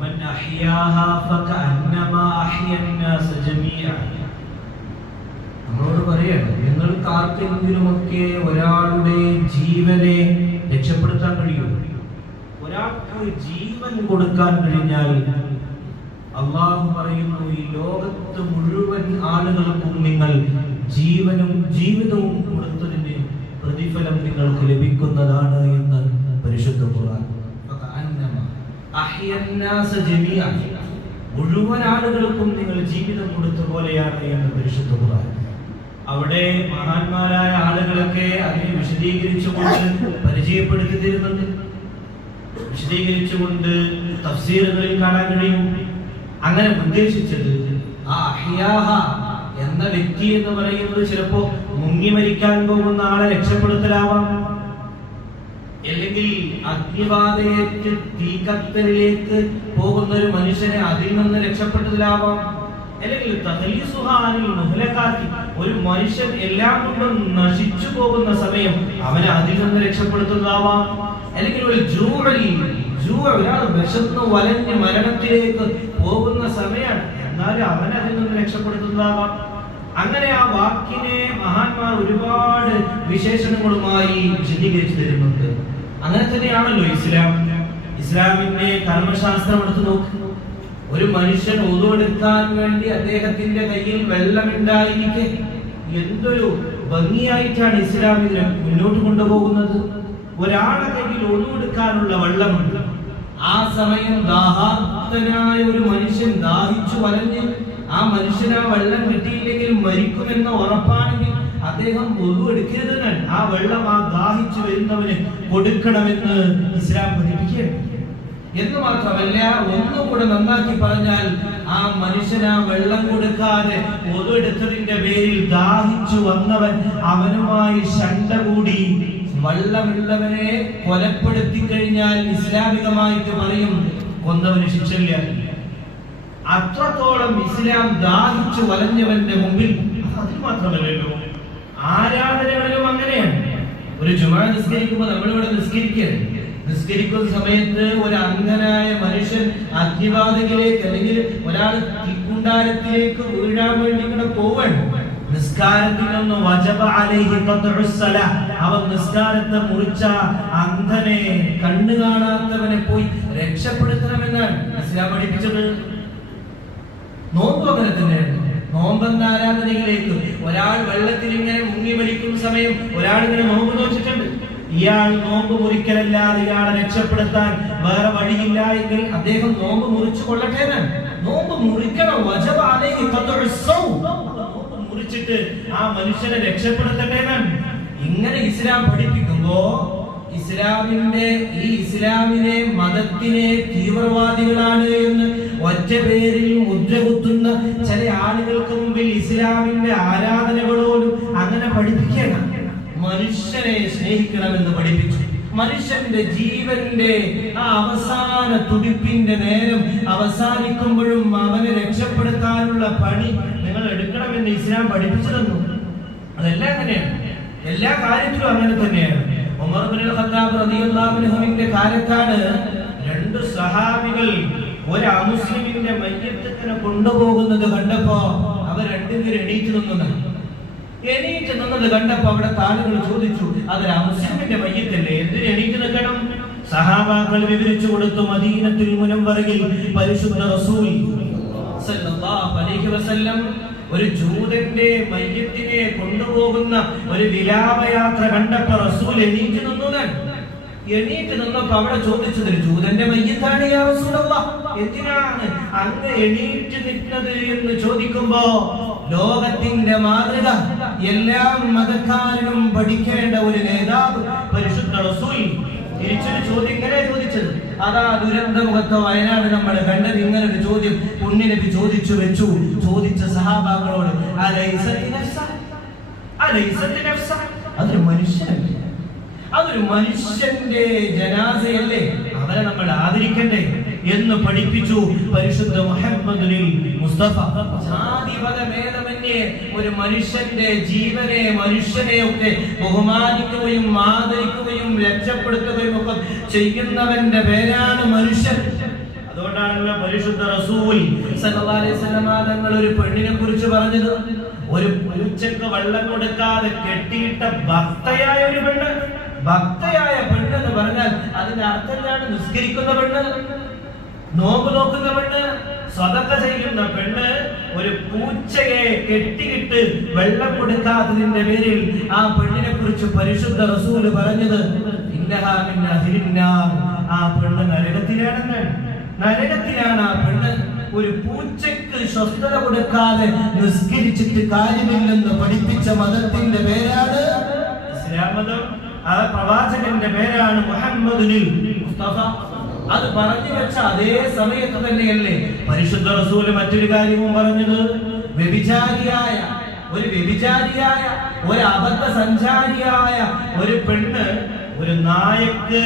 ومن أحياها فكأنما أحيا الناس جميعا. നമ്മളോട് പറയാണ്, നിങ്ങൾക്ക് ആർക്കെങ്കിലുമൊക്കെ ഒരാളുടെ ജീവനെ രക്ഷപ്പെടുത്താൻ കഴിയും, ഒരാൾക്ക് ജീവൻ കൊടുക്കാൻ കഴിഞ്ഞാൽ അല്ലാഹു പറയുന്നു, ഈ ലോകത്ത് മുഴുവൻ ആളുകൾക്കും നിങ്ങൾ ജീവനും ജീവിതവും കൊടുത്തതിന് പ്രതിഫലം നിങ്ങൾക്ക് ലഭിക്കുന്നതാണ് എന്ന് പരിശുദ്ധ ഖുർആൻ. മുഴുവൻ ആളുകൾക്കും നിങ്ങൾ ജീവിതം കൊടുത്ത പോലെയാണ് എന്ന് പരിശുദ്ധ ഖുർആൻ. അവിടെ മഹാന്മാരായ ആളുകളൊക്കെ അതിനെ വിശദീകരിച്ചുകൊണ്ട് പരിചയപ്പെടുത്തി തരുന്നുണ്ട്. വിശദീകരിച്ചുകൊണ്ട് തഫ്സീറുകളിൽ കാണാൻ കഴിയും. അങ്ങനെ ഉദ്ദേശിച്ചത് ആ അഹ്യാഹ എന്ന വ്യക്തി എന്ന് പറയുന്നത് ചിലപ്പോ മുങ്ങി മരിക്കാൻ പോകുന്ന ആളെ രക്ഷപ്പെടുത്തലാവാം, അല്ലെങ്കിൽ അഗ്നിബാധയേറ്റ് തീക്കത്തലിലേക്ക് പോകുന്ന ഒരു മനുഷ്യനെ അതിൽ നിന്ന് രക്ഷപ്പെട്ടതിലാവാം, അല്ലെങ്കിൽ ഒരു മനുഷ്യൻ എല്ലാം കൊണ്ടും നശിച്ചു പോകുന്ന സമയം അവനെ അതിൽ നിന്ന് രക്ഷപ്പെടുത്തുന്നതാവാം, അല്ലെങ്കിൽ ഒരു ഒരാൾ വിശന്ന് വലഞ്ഞ് മരണത്തിലേക്ക് പോകുന്ന സമയമാണ്, എന്നാലും അവനെ അതിൽ നിന്ന് രക്ഷപ്പെടുത്തുന്നതാവാം. അങ്ങനെ ആ വാക്കിനെ മഹാന്മാർ ഒരുപാട് വിശേഷണങ്ങളുമായി വിശദീകരിച്ചു തരുന്നുണ്ട്. അങ്ങനെ തന്നെയാണല്ലോ ഇസ്ലാം. ഇസ്ലാമിന്റെ കർമ്മശാസ്ത്രം എടുത്തു നോക്ക്. ഒരു മനുഷ്യൻ ഉദു എടുക്കാൻ വേണ്ടി അദ്ദേഹത്തിന്റെ കയ്യിൽ വെള്ളമുണ്ടായിരിക്കെ എന്തൊരു ഭംഗിയായിട്ടാണ് ഇസ്ലാം ഇതിനെ മുന്നോട്ട് കൊണ്ടുപോകുന്നത്. ഒരാളുടെ കയ്യിൽ ഉദു എടുക്കാനുള്ള വെള്ളമുണ്ട്. ആ സമയം ദാഹാർത്തനായ ഒരു മനുഷ്യൻ ദാഹിച്ചു വലഞ്ഞ് ആ മനുഷ്യന് ആ വെള്ളം കിട്ടിയില്ലെങ്കിൽ മരിക്കുമെന്ന ഉറപ്പാണെങ്കിൽ അദ്ദേഹം ഉദു എടുക്കരുതെന്ന്, ആ വെള്ളം ആ ദാഹിച്ചു വരുന്നവന് കൊടുക്കണമെന്ന് ഇസ്ലാം പഠിപ്പിക്കുകയാണ്. എന്ന് മാത്രമല്ല, ഒന്നുകൂടെ നന്നാക്കി പറഞ്ഞാൽ, ആ മനുഷ്യൻ ആ വെള്ളം കൊടുക്കാതെ ഉദു എടുത്തതിന്റെ പേരിൽ ദാഹിച്ചു വന്നവൻ അവനുമായി ശണ്ട കൂടി വെള്ളമുള്ളവനെ കൊലപ്പെടുത്തി കഴിഞ്ഞാൽ ഇസ്ലാമികമായിട്ട് പറയും കൊന്നവന് ശിക്ഷയില്ല. അത്രത്തോളം ഇസ്ലാം ദാഹിച്ചു വലഞ്ഞവന്റെ മുമ്പിൽ. അതിൽ മാത്രമല്ലല്ലോ, ആരാധനകളിലും അങ്ങനെയാണ്. ഒരു ജുമാ നിസ്കരിക്കുമ്പോൾ നമ്മളിവിടെ നിസ്കരിക്കുന്ന സമയത്ത് ഒരു അന്ധനായ മനുഷ്യൻ അഗ്നിബാധയിലേക്ക് അല്ലെങ്കിൽ ഒരാൾ തീക്കുണ്ടാരത്തിലേക്ക് വീഴാൻ വേണ്ടി ഇങ്ങനെ പോവാണ്. നിസ്കാരത്തിനൊന്ന് വജബ അലൈഹി ഖത്ഉസ് സലാ, അവൻ നിസ്കാരത്തെ മുറിച്ച അന്ധനെ, കണ്ണു കാണാത്തവനെ പോയി രക്ഷപ്പെടുത്തണമെന്നാണ് ഇസ്ലാം പഠിപ്പിച്ചത്. നോമ്പ് അങ്ങനെ തന്നെയാണ്. നോമ്പെന്ന ആരാധനയിലേക്ക് ഒരാൾ വെള്ളത്തിൽ ഇങ്ങനെ മുങ്ങി മരിക്കുന്ന സമയം ഒരാൾ ഇങ്ങനെ നോമ്പ് നോച്ചിട്ടുണ്ട്. ഇയാൾ നോമ്പ് മുറിക്കലല്ലാതെ ഇയാളെ രക്ഷപ്പെടുത്താൻ വേറെ വഴിയില്ല എങ്കിൽ അദ്ദേഹം നോമ്പ് മുറിച്ചു കൊള്ളട്ടെ. നോമ്പ് മുറിക്കണം, വജബ അലൈഹി ഖത്ഉസ് സൗം, മുറിച്ചിട്ട് ആ മനുഷ്യനെ രക്ഷപ്പെടുത്തട്ടെ. ഇങ്ങനെ ഇസ്ലാം പഠിപ്പിക്കുമ്പോ ഇസ്ലാമിനെ മതത്തിനെ തീവ്രവാദികളാണ് എന്ന് ഒറ്റ പേരിൽ മുദ്ര കുത്തുന്ന ചില ആളുകൾക്ക് മുമ്പിൽ ഇസ്ലാമിന്റെ ആരാധനകളോടും അങ്ങനെ പഠിപ്പിക്കണം. മനുഷ്യനെ സ്നേഹിക്കണമെന്ന് പഠിപ്പിച്ചു. മനുഷ്യന്റെ ജീവന്റെ ആ അവസാന തുടിപ്പിന്റെ നേരം അവസാനിക്കുമ്പോഴും അവനെ രക്ഷപ്പെടുത്താനുള്ള പണി നിങ്ങൾ എടുക്കണമെന്ന് ഇസ്ലാം പഠിപ്പിച്ചു തന്നു. അതെല്ലാം അങ്ങനെയാണ്, എല്ലാ കാര്യത്തിലും അങ്ങനെ തന്നെയാണ്. ഉമർ ഇബ്നുൽ ഖത്താബ് റളിയല്ലാഹു അൻഹുവിന്റെ കാലത്താണ് രണ്ട് സഹാബികൾ ഒരു അമുസ്ലിമിന്റെ മയ്യിത്തിനെ കൊണ്ടുപോകുന്നത് കണ്ടപ്പോ അവർ രണ്ടുപേരും എണീറ്റ് നിന്നത് കണ്ടപ്പോ അവിടെ ആളുകൾ ചോദിച്ചു, അതൊരു അമുസ്ലിമിന്റെ മയ്യിത്തല്ലേ, എന്തിന് എണീറ്റ് നിൽക്കണം? സഹാബാക്കൾ വിവരിച്ചു കൊടുത്തു. മദീനത്തുൽ മുനവ്വറയിൽ പരിശുദ്ധ റസൂൽ സല്ലല്ലാഹു അലൈഹി വസല്ലം ഒരു ജൂതന്റെ മയ്യിത്തിനെ കൊണ്ടുപോകുന്ന ഒരു വിലാപയാത്ര കണ്ടപ്പോ റസൂൽ എണീറ്റ് നിന്നപ്പോ അവിടെ ചോദിച്ചത്, ജൂതന്റെ മയ്യിത്താണ് യാ റസൂലല്ലാഹ്, എന്തിനാണ് അങ്ങ് എണീറ്റ് നിൽക്കുന്നത് എന്ന് ചോദിക്കുമ്പോ ലോകത്തിന്റെ മാതൃക, എല്ലാ മതക്കാരനും പഠിക്കേണ്ട ഒരു നേതാവ് പരിശുദ്ധ റസൂൽ തിരിച്ചൊരു ചോദ്യം ഇങ്ങനെ ചോദിച്ചത്. അതാ ദുരന്തമുഖത്ത് വയനാട് നമ്മൾ കണ്ടത് ഇങ്ങനെ ഒരു ചോദ്യം പുണ്യനബി ചോദിച്ചു വെച്ചു. ചോദിച്ച സഹാബാക്കളോട്, അതൊരു മനുഷ്യനല്ലേ, അതൊരു മനുഷ്യന്റെ ജനാസയല്ലേ, അവരെ നമ്മൾ ആദരിക്കണ്ടേ എന്ന് പഠിപ്പിച്ചു പരിശുദ്ധ മുഹമ്മദുൽ മുസ്തഫ. ജാതിമതഭേദമന്യേ ഒരു മനുഷ്യന്റെ ജീവനെ, മനുഷ്യനെയൊക്കെ ബഹുമാനിക്കുകയും ആദരിക്കുകയും രക്ഷപ്പെടുത്തുകയും ഒക്കെ ചെയ്യുന്നവന്റെ പേരാണ് മനുഷ്യൻ. അതുകൊണ്ടാണല്ലോ പരിശുദ്ധ റസൂൽ സല്ലല്ലാഹു അലൈഹി വസല്ലം തങ്ങൾ ഒരു പെണ്ണിനെ കുറിച്ച് പറഞ്ഞത്, ഒരു പൂച്ചക്ക് വെള്ളം കൊടുക്കാതെ കെട്ടിയിട്ട ഭക്തയായ ഒരു പെണ്ണ്. ഭക്തയായ പെണ്ണ് എന്ന് പറഞ്ഞാൽ അതിന്റെ അർത്ഥം എന്താണ്? നിസ്കരിക്കുന്ന പെണ്ണ്, നോമ്പ് നോക്കുന്ന പെണ്ണ്, സ്വതക്ക ചെയ്യുന്ന പെണ്ണ്. ഒരു പൂച്ചയെ കെട്ടിയിട്ട് വെള്ളം കൊടുക്കാത്തതിന്റെ പേരിൽ ആ പെണ്ണിനെ കുറിച്ച് പരിശുദ്ധ റസൂൽ പറഞ്ഞത് ഇന്നഹാ മിൻ അഹ്ലിന്നാർ, ആ പെണ്ണ് നരകത്തിലാണെന്ന്. നരകത്തിലാണ് ആ പെണ്ണ്. ഒരു പൂച്ചയ്ക്ക് സ്വസ്ഥത കൊടുക്കാതെ നിസ്കരിച്ചിട്ട് കാര്യമില്ലെന്ന് പഠിപ്പിച്ച മതത്തിന്റെ പേരാണ് ഇസ്ലാം മതം. ആ പ്രവാചകന്റെ പേരാണ് മുഹമ്മദുൽ മുസ്തഫ. അത് പറഞ്ഞു വെച്ച അതേ സമയത്ത് തന്നെയല്ലേ പരിശുദ്ധ റസൂല് മറ്റൊരു കാര്യവും പറഞ്ഞത്? വ്യഭിചാരിയായ ഒരു അബദ്ധ സഞ്ചാരിയായ ഒരു പെണ്ണ് ഒരു നായക്ക്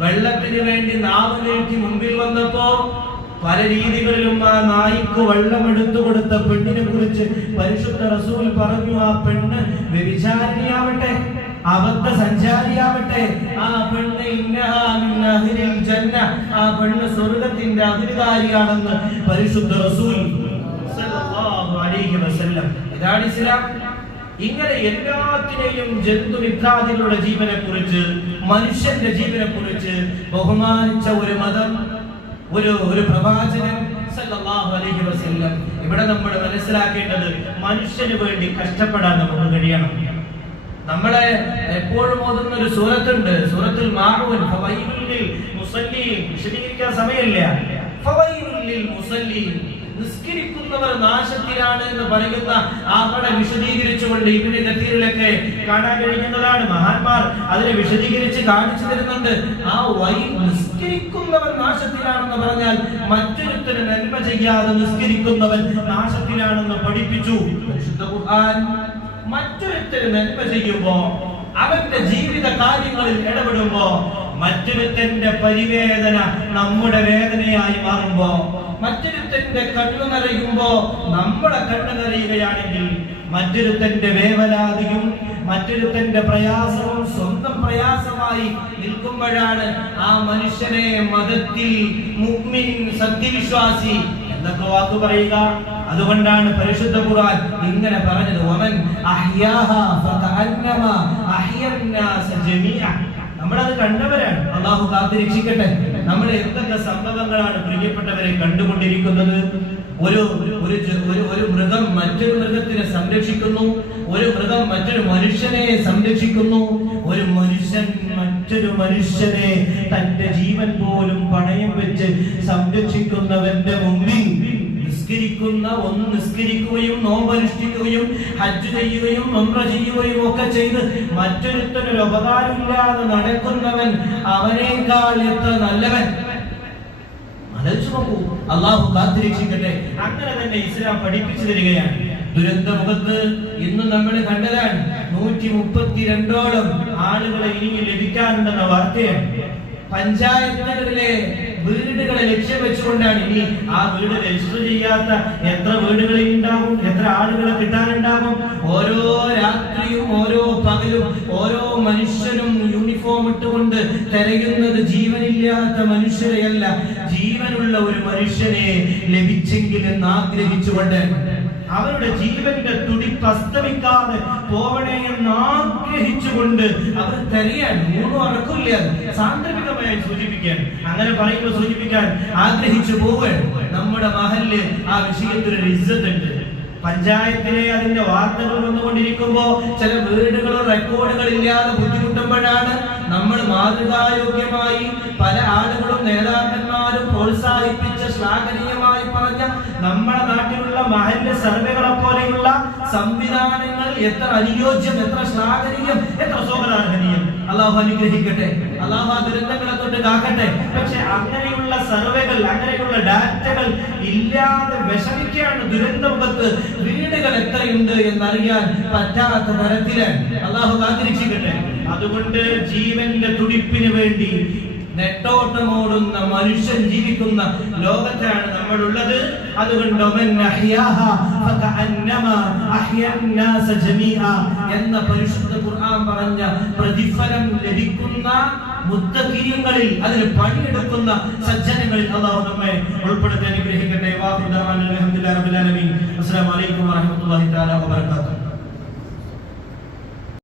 വെള്ളത്തിന് വേണ്ടി നാവ് നീട്ടി മുമ്പിൽ വന്നപ്പോ പല രീതികളിലും ആ നായിക്ക് വെള്ളം എടുത്തു കൊടുത്ത പെണ്ണിനെ കുറിച്ച് പരിശുദ്ധ റസൂൽ പറഞ്ഞു, ആ പെണ്ണ് വ്യഭിചാരിയാവട്ടെ, അബദ്ധ സഞ്ചാരിയാവട്ടെ, ആ പെണ്ണ് ഇന്നഹാ മിൻ അഹ്ലിൽ ജന്ന, ആ പെണ്ണ് സ്വർഗ്ഗത്തിന്റെ അധികാരിയാണെന്ന് പരിശുദ്ധ റസൂൽ സല്ലല്ലാഹു അലൈഹി വസല്ലം. ഇതാണ് ഇസ്ലാം. ഇങ്ങനെ എല്ലാത്തിനെയും ജന്തുമിത്രാദികളുടെ ജീവനെ കുറിച്ച്, മനുഷ്യന്റെ ജീവനെ കുറിച്ച് ബഹുമാനിച്ച ഒരു മതം, ഒരു പ്രവാചകൻ സല്ലല്ലാഹു അലൈഹി വസല്ലം. ഇവിടെ നമ്മൾ മനസ്സിലാക്കേണ്ടത് മനുഷ്യന് വേണ്ടി കഷ്ടപ്പെടാൻ നമുക്ക് കഴിയണം. നമ്മളെ എപ്പോഴും ഓതുന്ന ഒരു സൂറത്തുണ്ട്, സൂറത്തുൽ മാഊൻ. ഫവൈലുൽ ലിൽ മുസല്ലീൻ. വിശദീകരിക്കാൻ സമയമില്ല. ഫവൈലുൽ ലിൽ മുസല്ലീൻ, നിസ്കരിക്കുന്നവർ നാശത്തിലാണ് എന്ന് പറയുന്ന അവിടെ വിശദീകരിച്ചുകൊണ്ട് ഇബ്നു കതീറിലൊക്കെ കാണാൻ കഴിയുന്നതാണ്. മഹാന്മാർ അതിനെ വിശദീകരിച്ച് കാണിച്ചു തരുന്നുണ്ട്. ആ നിസ്കരിക്കുന്നവൻ നാശത്തിലാണെന്ന് പറഞ്ഞാൽ മറ്റൊരുത്തന് നന്മ ചെയ്യാതെ നിസ്കരിക്കുന്നവൻ നാശത്തിലാണെന്ന് പഠിപ്പിച്ചു പരിശുദ്ധ ഖുർആൻ. മറ്റൊരുത്തന് നന്മ ചെയ്യുമ്പോ, അവന്റെ ജീവിത കാര്യങ്ങളിൽ ഇടപെടുമ്പോ, മറ്റൊരുത്തന്റെ പരിവേദന നമ്മുടെ വേദനയായി മാറുമ്പോ, മറ്റൊരുത്തന്റെ കണ്ണു നിറയുമ്പോ നമ്മുടെ കണ്ണു നിറയുകയാണെങ്കിൽ, മറ്റൊരുത്തന്റെ വേവലാതിയും മറ്റൊരുത്തന്റെ പ്രയാസവും സ്വന്തം പ്രയാസമായി നിൽക്കുമ്പോഴാണ് ആ മനുഷ്യനെ മതത്തിൽ മുഅ്മിൻ, സത്യവിശ്വാസി എന്നൊക്കെ വാക്ക് പറയുക. അതുകൊണ്ടാണ് പരിശുദ്ധ ഖുർആൻ ഇങ്ങനെ പറഞ്ഞത്, വമൻ അഹ്യാഹാ ഫകഅന്നമാ അഹ്യന്നാസ ജമീഅ. നമ്മളത് കണ്ടവരാണ്. അല്ലാഹു കാത്തിരക്ഷിക്കട്ടെ. നമ്മൾ എന്തൊക്കെ സംഭവങ്ങളാണ് പ്രിയപ്പെട്ടവരെ കണ്ടുകൊണ്ടിരിക്കുന്നത്. ഒരു മൃഗം മറ്റൊരു മൃഗത്തിനെ സംരക്ഷിക്കുന്നു, ഒരു മൃഗം മറ്റൊരു മനുഷ്യനെ സംരക്ഷിക്കുന്നു, ഒരു മനുഷ്യൻ മറ്റൊരു മനുഷ്യനെ തന്റെ ജീവൻ പോലും പണയം വെച്ച് സംരക്ഷിക്കുന്നവന്റെ മുമ്പിൽ നിസ്കരിക്കുകയും നോമ്പനുഷ്ഠിക്കുകയും ഹജ്ജ് ചെയ്യുകയും ഉംറ ചെയ്യുകയും ഒക്കെ ചെയ്ത് മറ്റൊരുത്തനൊരു ഉപകാരമില്ലാതെ നടക്കുന്നവൻ അവനേക്കാൾ എത്ര നല്ലവൻ. ആലോചിച്ചു നോക്കൂ. അള്ളാഹു കാത്തിരക്ഷിക്കട്ടെ. അങ്ങനെ തന്നെ ഇസ്ലാം പഠിപ്പിച്ചു തരികയാണ്. ദുരന്തമുഖത്ത് ഇന്ന് നമ്മൾ കണ്ടതാണ് 132ഓളം ആളുകളെ ഇനി ലഭിക്കാനുണ്ടെന്ന വാർത്തയാണ്. പഞ്ചായത്തുകളിലെ വീടുകളെ ലക്ഷ്യം വെച്ചുകൊണ്ടാണ് ഇനി ആ വീട് രജിസ്റ്റർ ചെയ്യാത്ത എത്ര വീടുകളിൽ ഉണ്ടാകും, എത്ര ആളുകളെ കിട്ടാനുണ്ടാകും. ഓരോ രാത്രിയും ഓരോ പകലും ഓരോ മനുഷ്യനും യൂണിഫോം ഇട്ടുകൊണ്ട് തിരയുന്നത് ജീവനില്ലാത്ത മനുഷ്യരെയല്ല, ജീവനുള്ള ഒരു മനുഷ്യനെ ലഭിച്ചെങ്കിൽ എന്ന് ആഗ്രഹിച്ചുകൊണ്ട്, അവരുടെ ജീവന്റെ തുടിപ്പ് അസ്തമിക്കാതെ പോവണേ എന്ന് ആഗ്രഹിച്ചുകൊണ്ട് അവർ തരിയാൻ മൂന്നും അടക്കില്ല. സാന്ദർഭികമായി സൂചിപ്പിക്കാൻ, അങ്ങനെ പറയുമ്പോൾ സൂചിപ്പിക്കാൻ ആഗ്രഹിച്ചു പോവുകയാണ്. നമ്മുടെ മഹല്ല് ആ വിഷയത്തിൽ ഒരു ഇസ്സത്തുണ്ട്. പഞ്ചായത്തിലെ അതിന്റെ വാർത്തകൾ വന്നുകൊണ്ടിരിക്കുമ്പോ ചില വീടുകളോ റെക്കോർഡുകൾ ഇല്ലാതെ ബുദ്ധിമുട്ടുമ്പോഴാണ് നമ്മൾ മാതൃകായോഗ്യമായി പല ആളുകളും നേതാക്കന്മാരും പ്രോത്സാഹിപ്പിച്ച ശ്ലാഘനീയമായി പറഞ്ഞ നമ്മുടെ നാട്ടിലുള്ള മഹല്ല് സർവേകളെ പോലെയുള്ള സംവിധാനങ്ങൾ എത്ര അനുയോജ്യം, എത്ര ശ്ലാഘനീയം, എത്ര ശോഭനാർഹനീയം. അള്ളാഹു അനുഗ്രഹിക്കട്ടെ. അള്ളാഹു ആ ദുരന്തങ്ങളെ തൊട്ട് കാക്കട്ടെ. പക്ഷെ അങ്ങനെയുള്ള സർവേകൾ, അങ്ങനെയുള്ള ഡാറ്റകൾ ഇല്ലാതെ വിഷമിക്കുകയാണ് ദുരന്തമുഖത്ത്. വീടുകൾ എത്രയുണ്ട് എന്നറിയാൻ പറ്റാത്ത തരത്തിലാണ്. അള്ളാഹു കാത്തിരക്ഷിക്കട്ടെ. അതുകൊണ്ട് ജീവന്റെ തുടിപ്പിന് വേണ്ടി നെട്ടോട്ടമോടുന്ന മനുഷ്യൻ ജീവിക്കുന്ന ലോകത്താണ് നമ്മളുള്ളത്. അതുകൊണ്ട് എന്ന പരിശുദ്ധ ഖുർആൻ പറഞ്ഞ പ്രതിഫലം ലഭിക്കുന്ന മുത്തഖീങ്ങളിൽ, അതിൽ പണിയെടുക്കുന്ന സജ്ജനങ്ങളിൽ അല്ലാഹു നമ്മെ ഉൾപ്പെടുത്തി അനുഗ്രഹിക്കട്ടെ. അസ്സലാമു അലൈക്കും വറഹ്മത്തുള്ളാഹി തആല വബറകാതുഹു.